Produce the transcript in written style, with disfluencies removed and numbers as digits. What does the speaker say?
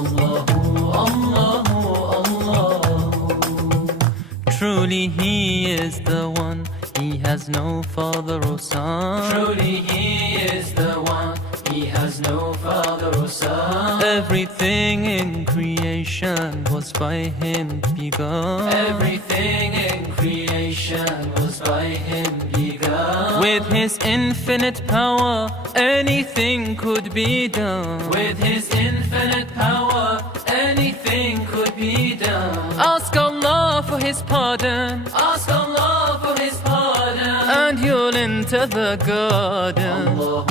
Allahu, Allahu, Allahu. Truly He is the one, He has no father or son. Truly He is the one, He has no father or son. Everything in creation was by Him begun. Everything in creation was by Him begun. With His infinite power, anything could be done. With His infinite power, anything could be done. Ask Allah for His pardon, Ask Allah for His pardon, and you'll enter the garden. Allahu,